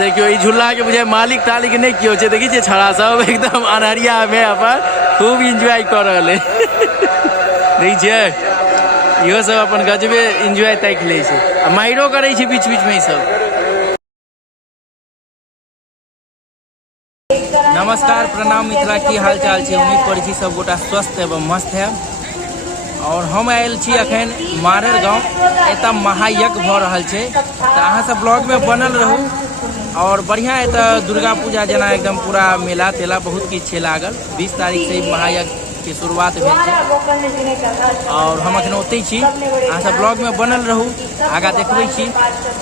देखियो ई झूला के बुझे मालिक तालिक नहीं कियो छे। देखी छे छड़ा सब एकदम अनहरिया में अपन खूब एंजॉय कर रहले। देखी छे इहो सब अपन गजबे एंजॉय ताकि ले छे आ माइरो करे छे बीच बीच में ई सब। नमस्कार प्रणाम मिथिला, की हाल चाल है? उम्मीद करै छी सब गोटा स्वस्थ एवं मस्त है। और हम आयल छी अखन मारर गाँव, एतऽ महायज्ञ भ रहल छै, तऽ अहाँ सब ब्लॉग में बनल रहू। और बढ़िया एतऽ दुर्गा पूजा जना एकदम पूरा मेला तेला बहुत किछु छै लागल। 20 तारीख से महायज्ञ के शुरुआत भेल छै और हम अखन ओतै छी। अहाँ सब ब्लॉग में बनल रहू, आगा देखबै छी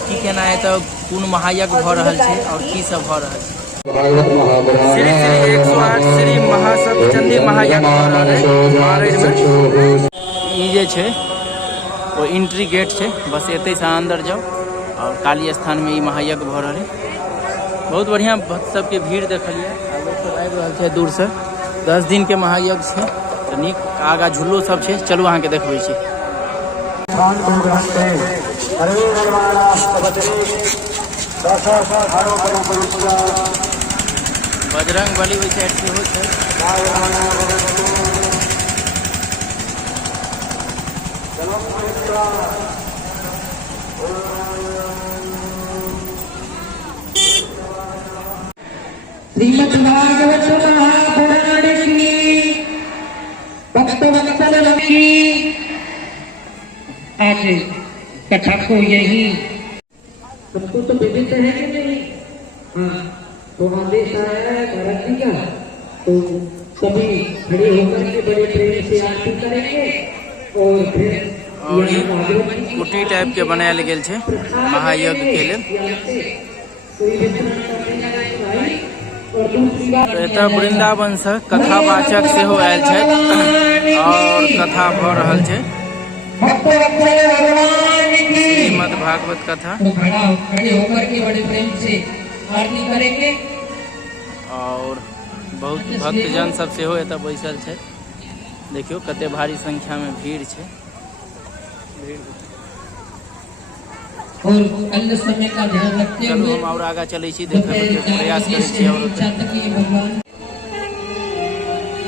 की केना एतऽ कोन महायज्ञ भ रहल छै और की सब भ रहल छै। श्री श्री 108 श्री महासप्तचंडी महायज्ञ भ रहल है मारर में। ई जे छै वो एंट्री गेट छै, बस एतै से अंदर जाओ और काली स्थान में ई महायज्ञ भ रहल है। बहुत बढ़िया भक्त सबके भीड़ देखलिए, लोग सब आबि रहल छै दूर से। 10 दिन के महायज्ञ छै, तऽ नीक आगा झूलो सब छै, चलू अहाँ के देखबै छी। बजरंग बली ओहि साइड से हो छै। श्रीमद् भागवत महापुराण की भक्तवत्सल की आज कथा को यही सबको तो विदित है कि नहीं? हाँ, तो आदेश आया है भारत जी का, तो सभी खड़े होकर के बड़े प्रेम से आरती करेंगे और फिर कुटी टाइप के बनायल गेल छै महायज्ञ के लेल। एतऽ वृंदावन से कथावाचक सेहो आयल छथि और कथा भ रहल छै, श्रीमद् भागवत कथा। खड़े होकर के बड़े प्रेम से आरती करेंगे और बहुत भक्तजन सब सेहो एतऽ बैसल छै। देखियो कते भारी संख्या में भीड़ छै। और अन्य समय का ध्यान रखते हुए हम और आगा चले छी, देखे के प्रयास करै छी। और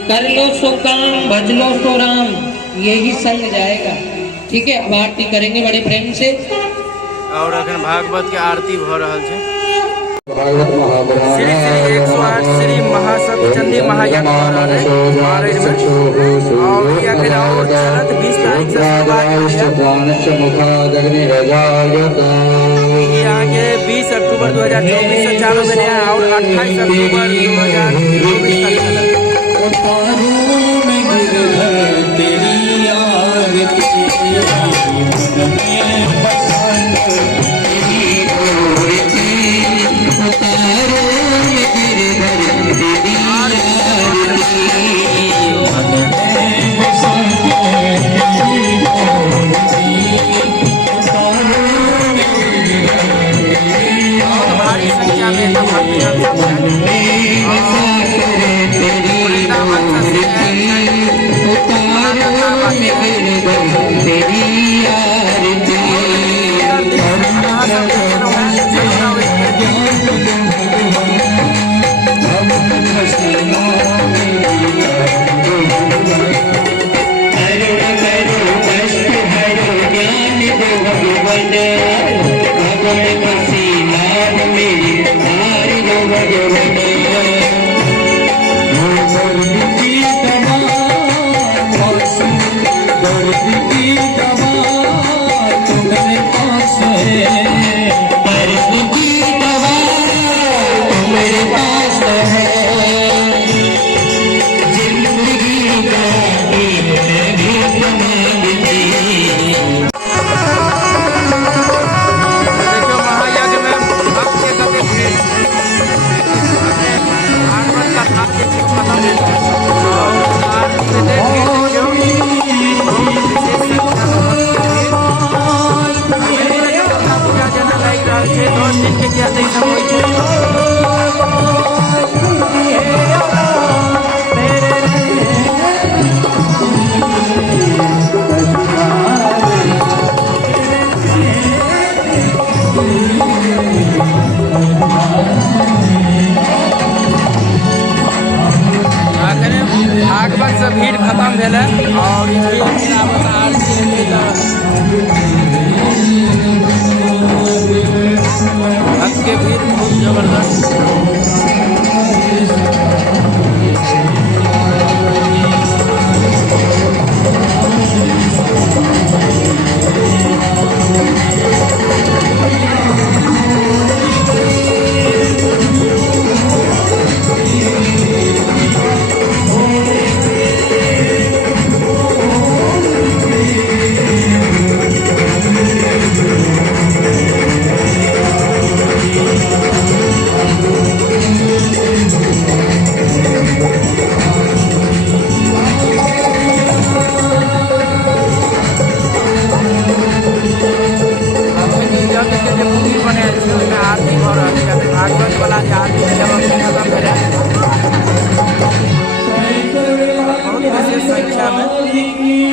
कर लो सो काम भज लो सो राम, यही संग जाएगा। ठीक है, अब आरती करेंगे बड़े प्रेम से। और अखन भागवत के आरती भ रहल छै। श्री श्री 108 श्री महासप्तचंडी महायज्ञ भ रहल है मारर में। और ये अखन और चलत 20 तारीख से ये आगे 20 अक्टूबर 2024 से चालू भेल है और 28 अक्टूबर 2024 तक चलत।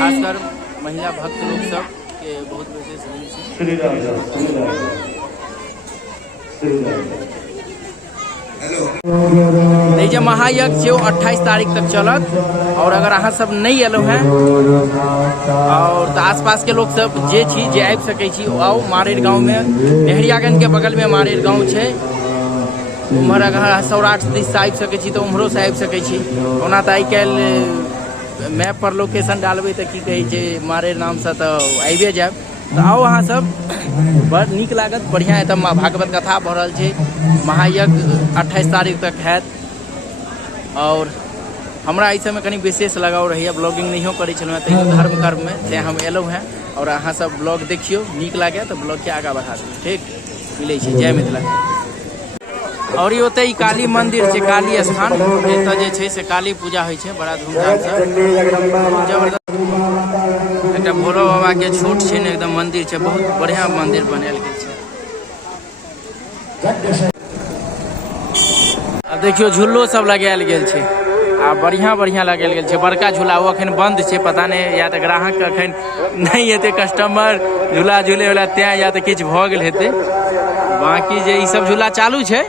खासकर महिला भक्त लोग सब के बहुत विशेष रहै छै। नहीं जे महायज्ञ छै 28 तारीख तक चलत। और अगर अहाँ सब नहीं एलौ हैं और तो आसपास के लोग सब जे छी जे आबि सकै छी आओ मारेर गाँव में, नेहरियागंज के बगल में मारेर गाँव छै। उम्हर अगर सौराठ दिस से आबि सकै छी तो उम्हरो से आबि सकै छी। ओना तऽ आइ काल्हि मैप पर लोकेशन डालबै तऽ की कहै छै मारेर नाम से तऽ आबिए जायब। तो आओ अहाँ सब, बड़ नीक लागत, बढ़िया एतऽ भागवत कथा भऽ रहल छै। महायज्ञ 28 तारीख तक हैत। और हमरा एहि सबमे कनि विशेष लगाव रहैया, ब्लॉगिंग नहियो करै छलहुँ तैयो धर्म कर्ममे, तेँ हम एलहुँ हैं। और अहाँ सब ब्लॉग देखियौ, नीक लागै तऽ ब्लॉगके आगाँ बढ़ा दियौ। ठीक, मिलै छै। जय मिथिला। और ये ओतै काली मंदिर छै, काली स्थान। एतऽ जे छै से काली पूजा होइ छै बड़ा धूमधाम से, जबरदस्त। एकटा भोला बाबा के छोट छै ने एकदम मंदिर छै, बहुत बढ़िया मंदिर बनायल गेल छै। अब देखियो झूलो सब लगायल गेल छै, आ बढ़िया बढ़िया लगायल गेल छै। बड़का झूला वो अखन बंद छै, पता नहीं या तऽ ग्राहक अखन नहीं हेतै, कस्टमर झूला झूले वाला तें, या तऽ किछु भऽ गेल हेतै। बाकी जे ई सब झूला चालू छै,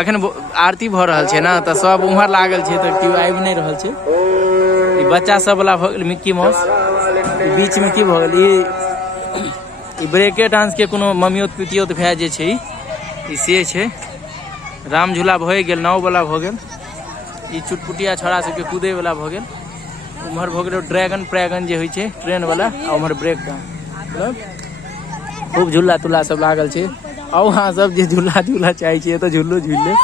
अखन आरती भऽ रहल छै ना, तऽ सब उम्हर लागल छै तऽ केओ आबि नहीं रहल छै। ई बच्चा सब वाला भऽ गेल मिक्की माउस, बीच में की भऽ गेल ई ब्रेके डांस के कोनो ममियोत पितियोत भए जे छै ई से छै। राम झूला भऽ गेल, नाव वाला भऽ गेल, ई चुटपुटिया छोड़ा सबके कूदे वाला भऽ गेल। उम्हर भऽ गेल ड्रैगन प्रैगन जे होइ छै ट्रेन वाला, आ उम्हर ब्रेक डांस। खूब झूला तुला सब लागल छै। और अहाँ सब जे झूला झूला चाहै छियै तऽ झूलो झूल ले।